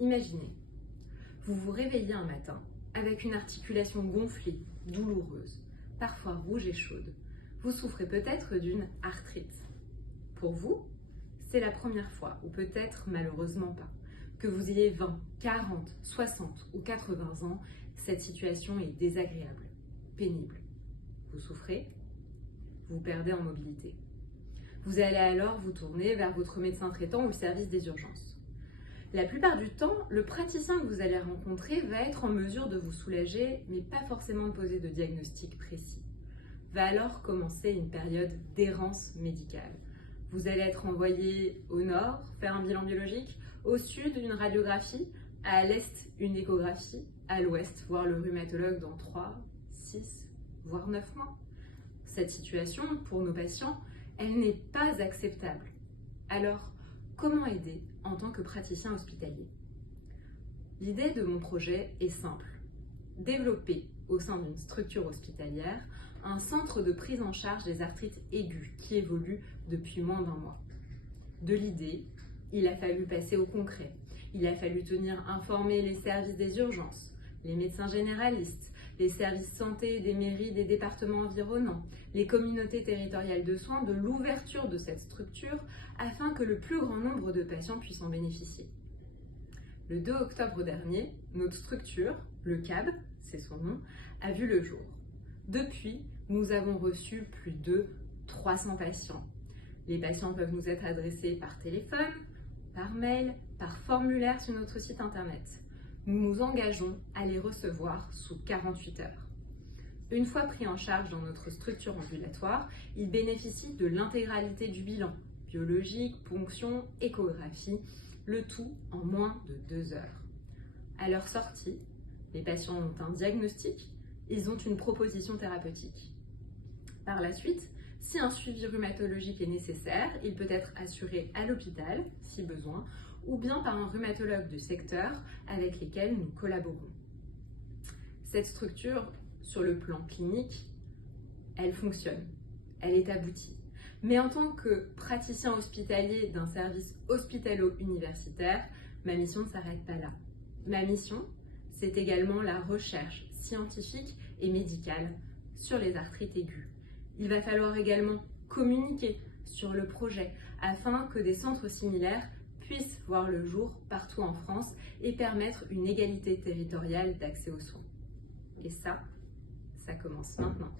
Imaginez, vous vous réveillez un matin avec une articulation gonflée, douloureuse, parfois rouge et chaude. Vous souffrez peut-être d'une arthrite. Pour vous, c'est la première fois, ou peut-être malheureusement pas, que vous ayez 20, 40, 60 ou 80 ans, cette situation est désagréable, pénible. Vous souffrez, vous perdez en mobilité. Vous allez alors vous tourner vers votre médecin traitant ou le service des urgences. La plupart du temps, le praticien que vous allez rencontrer va être en mesure de vous soulager, mais pas forcément de poser de diagnostic précis. Va alors commencer une période d'errance médicale. Vous allez être envoyé au nord, faire un bilan biologique, au sud, une radiographie, à l'est, une échographie, à l'ouest, voir le rhumatologue dans 3, 6, voire 9 mois. Cette situation, pour nos patients, elle n'est pas acceptable. Alors, comment aider en tant que praticien hospitalier? L'idée de mon projet est simple. Développer au sein d'une structure hospitalière un centre de prise en charge des arthrites aiguës qui évolue depuis moins d'1 mois. De l'idée, il a fallu passer au concret. Il a fallu tenir informés les services des urgences, les médecins généralistes, les services santé des mairies des départements environnants, les communautés territoriales de soins de l'ouverture de cette structure afin que le plus grand nombre de patients puissent en bénéficier. Le 2 octobre dernier, notre structure, le CAB, c'est son nom, a vu le jour. Depuis, nous avons reçu plus de 300 patients. Les patients peuvent nous être adressés par téléphone, par mail, par formulaire sur notre site internet. Nous nous engageons à les recevoir sous 48 heures. Une fois pris en charge dans notre structure ambulatoire, ils bénéficient de l'intégralité du bilan, biologique, ponction, échographie, le tout en moins de 2 heures. À leur sortie, les patients ont un diagnostic, ils ont une proposition thérapeutique. Par la suite, si un suivi rhumatologique est nécessaire, il peut être assuré à l'hôpital, si besoin, ou bien par un rhumatologue du secteur avec lesquels nous collaborons. Cette structure, sur le plan clinique, elle fonctionne, elle est aboutie. Mais en tant que praticien hospitalier d'un service hospitalo-universitaire, ma mission ne s'arrête pas là. Ma mission, c'est également la recherche scientifique et médicale sur les arthrites aiguës. Il va falloir également communiquer sur le projet afin que des centres similaires puissent voir le jour partout en France et permettre une égalité territoriale d'accès aux soins. Et ça commence maintenant.